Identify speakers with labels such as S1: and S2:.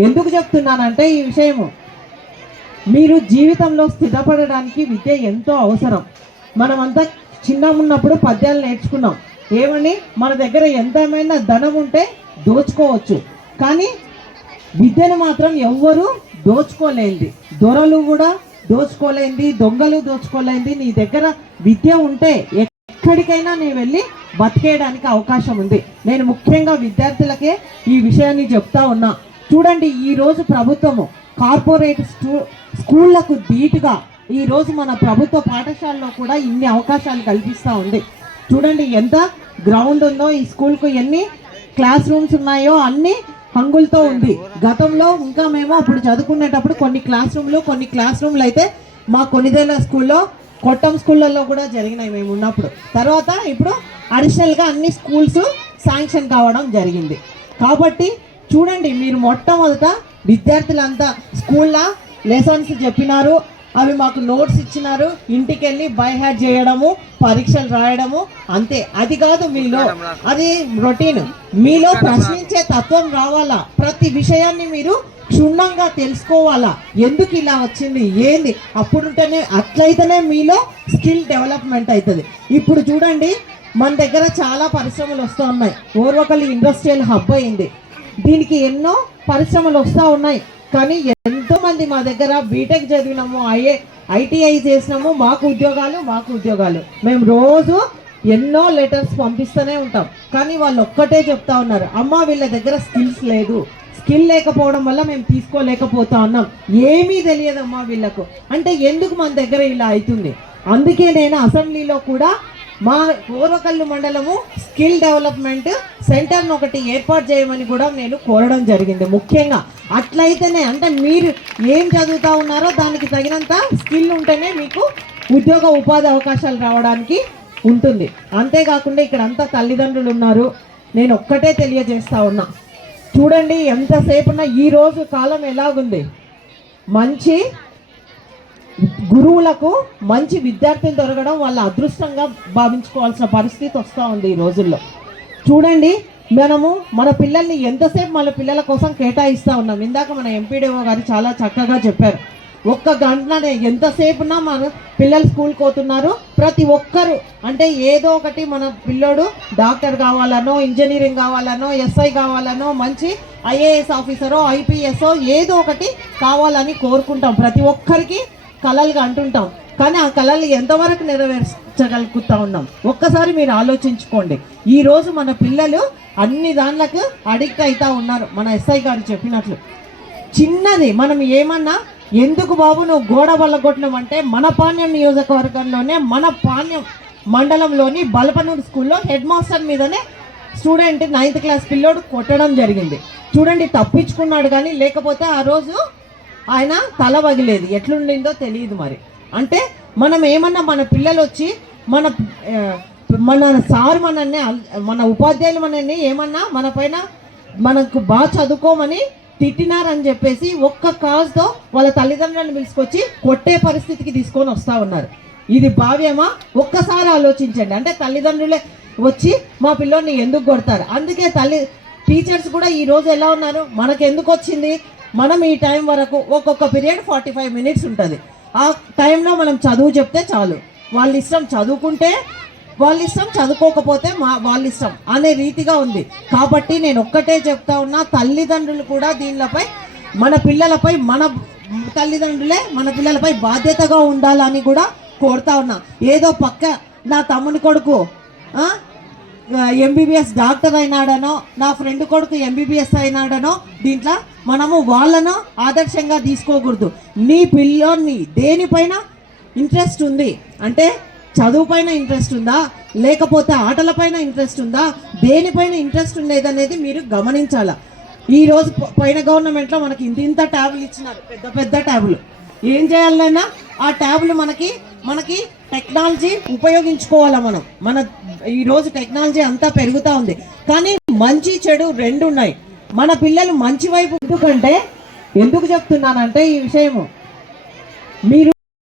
S1: ఎందుకు చెప్తున్నానంటే ఈ విషయము. మీరు జీవితంలో స్థిరపడడానికి విద్య ఎంతో అవసరం. మనమంతా చిన్న ఉన్నప్పుడు పద్యాలు నేర్చుకున్నాం. ఏమని మన దగ్గర ఎంతమైనా ధనం ఉంటే దోచుకోవచ్చు. కానీ విద్యను మాత్రం ఎవ్వరూ దోచుకోలేంది. దొరలు కూడా దోచుకోలేంది దొంగలు దోచుకోలేంది. నీ దగ్గర విద్య ఉంటే ఎక్కడికైనా నీ వెళ్ళి బతికేయడానికి అవకాశం ఉంది. నేను ముఖ్యంగా విద్యార్థులకే ఈ విషయాన్ని చెప్తా ఉన్నా. చూడండి ఈరోజు ప్రభుత్వము కార్పొరేట్ స్టూ స్కూళ్ళకు ధీటుగా ఈరోజు మన ప్రభుత్వ పాఠశాలలో కూడా ఇన్ని అవకాశాలు కల్పిస్తూ ఉంది. చూడండి ఎంత గ్రౌండ్ ఉందో ఈ స్కూల్కు ఎన్ని క్లాస్ రూమ్స్ ఉన్నాయో అన్ని హంగులతో ఉంది. గతంలో ఇంకా మేము అప్పుడు చదువుకునేటప్పుడు కొన్ని క్లాస్ రూమ్లు కొన్ని క్లాస్ రూమ్లు అయితే మా కొనిదేల స్కూల్లో కొట్టం స్కూళ్ళల్లో కూడా జరిగినాయి మేము ఉన్నప్పుడు. తర్వాత ఇప్పుడు అడిషనల్గా అన్ని స్కూల్స్ శాంక్షన్ కావడం జరిగింది. కాబట్టి చూడండి మీరు మొట్టమొదట విద్యార్థులంతా స్కూల్లో లెసన్స్ చెప్పినారు. అవి మాకు నోట్స్ ఇచ్చినారు. ఇంటికి వెళ్ళి బై హ్యాడ్ చేయడము పరీక్షలు రాయడము అంతే. అది కాదు మీలో అది రొటీన్ మీలో ప్రశ్నించే తత్వం రావాలా? ప్రతి విషయాన్ని మీరు క్షుణ్ణంగా తెలుసుకోవాలా? ఎందుకు ఇలా వచ్చింది? ఏంది? అప్పుడుంటేనే అట్లయితేనే మీలో స్కిల్ డెవలప్మెంట్ అవుతుంది ఇప్పుడు చూడండి మన దగ్గర చాలా పరిశ్రమలు వస్తూ ఉన్నాయి. ఓర్వకల్లి ఇండస్ట్రియల్ హబ్ అయింది. దీనికి ఎన్నో పరిశ్రమలు వస్తూ ఉన్నాయి. కానీ ఎంతోమంది మా దగ్గర బీటెక్ చదివినాము ఐఏ ఐటీఐ చేసినాము మాకు ఉద్యోగాలు మాకు ఉద్యోగాలు. మేము రోజు ఎన్నో లెటర్స్ పంపిస్తూనే ఉంటాం. కానీ వాళ్ళు ఒక్కటే చెప్తా ఉన్నారు అమ్మ వీళ్ళ దగ్గర స్కిల్స్ లేదు. స్కిల్ లేకపోవడం వల్ల మేము తీసుకోలేకపోతా ఉన్నాం. ఏమీ తెలియదమ్మా వీళ్ళకు. అంటే ఎందుకు మన దగ్గర ఇలా అవుతుంది? అందుకే నేను అసెంబ్లీలో కూడా మా పూర్వకల్లు మండలము స్కిల్ డెవలప్మెంట్ సెంటర్ను ఒకటి ఏర్పాటు చేయమని కూడా నేను కోరడం జరిగింది. ముఖ్యంగా అట్లయితేనే అంటే మీరు ఏం చదువుతా ఉన్నారో దానికి తగినంత స్కిల్ ఉంటేనే మీకు ఉద్యోగ ఉపాధి అవకాశాలు రావడానికి ఉంటుంది. అంతేకాకుండా ఇక్కడ అంతా తల్లిదండ్రులు ఉన్నారు. నేను ఒక్కటే తెలియజేస్తా ఉన్నా. చూడండి ఎంతసేపున ఈ రోజు కాలం ఎలాగుంది? మంచి గురువులకు మంచి విద్యార్థులు దొరకడం వాళ్ళ అదృష్టంగా భావించుకోవాల్సిన పరిస్థితి వస్తూ ఉంది ఈ రోజుల్లో. చూడండి మనము మన పిల్లల్ని ఎంతసేపు మన పిల్లల కోసం కేటాయిస్తూ ఉన్నాం. ఇందాక మన ఎంపీడీఓ గారు చాలా చక్కగా చెప్పారు. ఒక్క గంటనే ఎంతసేపునా మన పిల్లలు స్కూల్కి పోతున్నారు. ప్రతి ఒక్కరు అంటే ఏదో ఒకటి మన పిల్లోడు డాక్టర్ కావాలనో ఇంజనీరింగ్ కావాలనో ఎస్ఐ కావాలనో మంచి ఐఏఎస్ ఆఫీసరో ఐపీఎస్ఓ ఏదో ఒకటి కావాలని కోరుకుంటాం. ప్రతి ఒక్కరికి కళలుగా అంటుంటాం. కానీ ఆ కళలు ఎంతవరకు నెరవేర్చగలుగుతా ఉన్నాం? ఒక్కసారి మీరు ఆలోచించుకోండి. ఈరోజు మన పిల్లలు అన్ని దాంట్లకు అడిక్ట్ అవుతా ఉన్నారు. మన ఎస్ఐ గారు చెప్పినట్లు. చిన్నది మనం ఏమన్నా ఎందుకు బాబు నువ్వు గోడ వల్ల కొట్టడం అంటే మన పాణ్యం నియోజకవర్గంలోనే మన పాణ్యం మండలంలోని బలపనూరు స్కూల్లో హెడ్ మాస్టర్ మీదనే స్టూడెంట్ నైన్త్ క్లాస్ పిల్లోడు కొట్టడం జరిగింది. చూడండి తప్పించుకున్నాడు కానీ లేకపోతే ఆ రోజు ఆయన తల వగిలేదు. ఎట్లుండిందో తెలియదు మరి. అంటే మనం ఏమన్నా మన పిల్లలు వచ్చి మన మన సార్ మనల్ని అల్- మన ఉపాధ్యాయులు మనల్ని ఏమన్నా మన పైన మనకు బాగా చదువుకోమని తిట్టినారని చెప్పేసి ఒక్క కాజ్తో వాళ్ళ తల్లిదండ్రులను పిలుచుకొచ్చి కొట్టే పరిస్థితికి తీసుకొని వస్తూ ఉన్నారు. ఇది భావ్యమా? ఒక్కసారి ఆలోచించండి. అంటే తల్లిదండ్రులే వచ్చి మా పిల్లోని ఎందుకు కొడతారు? అందుకే తల్లి టీచర్స్ కూడా ఈరోజు ఎలా ఉన్నారు? మనకు ఎందుకు వచ్చింది? మనం ఈ టైం వరకు ఒక్కొక్క పీరియడ్ ఫార్టీ ఫైవ్ మినిట్స్ ఉంటుంది. ఆ టైంలో మనం చదువు చెప్తే చాలు. వాళ్ళ ఇష్టం చదువుకుంటే వాళ్ళ ఇష్టం చదువుకోకపోతే మా వాళ్ళ ఇష్టం అనే రీతిగా ఉంది. కాబట్టి నేను ఒక్కటే చెప్తా ఉన్నా తల్లిదండ్రులు కూడా దీనిలపై మన పిల్లలపై మన తల్లిదండ్రులే మన పిల్లలపై బాధ్యతగా ఉండాలని కూడా కోరుతా ఉన్నా. ఏదో పక్క నా తమ్ముని కొడుకు ఎంబీబీఎస్ డాక్టర్ అయినాడనో నా ఫ్రెండ్ కొడుకు ఎంబీబీఎస్ అయినాడనో దీంట్లో మనము వాళ్ళను ఆదర్శంగా తీసుకోకూడదు. నీ పిల్లోని దేనిపైన ఇంట్రెస్ట్ ఉంది? అంటే చదువు పైన ఇంట్రెస్ట్ ఉందా? లేకపోతే ఆటలపైన ఇంట్రెస్ట్ ఉందా? దేనిపైన ఇంట్రెస్ట్ ఉండేదనేది మీరు గమనించాలా? ఈరోజు పైన గవర్నమెంట్లో మనకి ఇంత ఇంత ట్యాబులు ఇచ్చినారు. పెద్ద పెద్ద ట్యాబులు. ఏం చేయాలన్నా ఆ ట్యాబులు మనకి మనకి టెక్నాలజీ ఉపయోగించుకోవాలా మనం. మన ఈరోజు టెక్నాలజీ అంతా పెరుగుతూ ఉంది. కానీ మంచి చెడు రెండు ఉన్నాయి మన పిల్లలు మంచి వైపు ఎందుకంటే ఎందుకు చెప్తున్నానంటే ఈ విషయము. మీరు